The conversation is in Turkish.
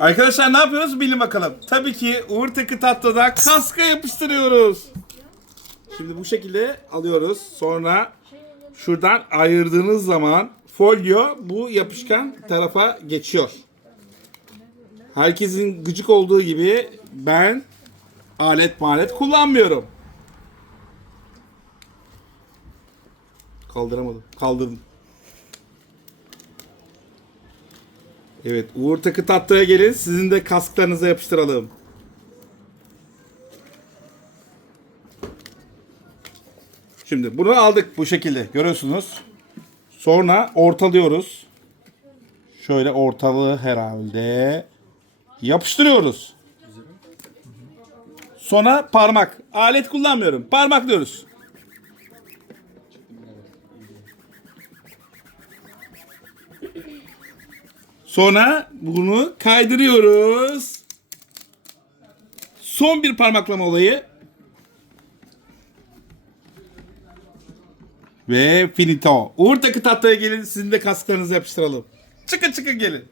Arkadaşlar ne yapıyoruz bilin bakalım. Tabii ki Uğur Takı Tatlı'da kaska yapıştırıyoruz. Şimdi bu şekilde alıyoruz. Sonra şuradan ayırdığınız zaman folyo bu yapışkan tarafa geçiyor. Herkesin gıcık olduğu gibi ben alet malet kullanmıyorum. Kaldıramadım. Kaldırdım. Evet, Uğur Takı Tatlı'ya gelin. Sizin de kasklarınıza yapıştıralım. Şimdi bunu aldık bu şekilde. Görüyorsunuz. Sonra ortalıyoruz. Şöyle ortalığı herhalde yapıştırıyoruz. Sonra parmak. Alet kullanmıyorum. Parmaklıyoruz. Sonra bunu kaydırıyoruz. Son bir parmaklama olayı. Ve finito. Uğur takı tatlıya gelin sizin de kasklarınızı yapıştıralım. Çıkın çıkın gelin.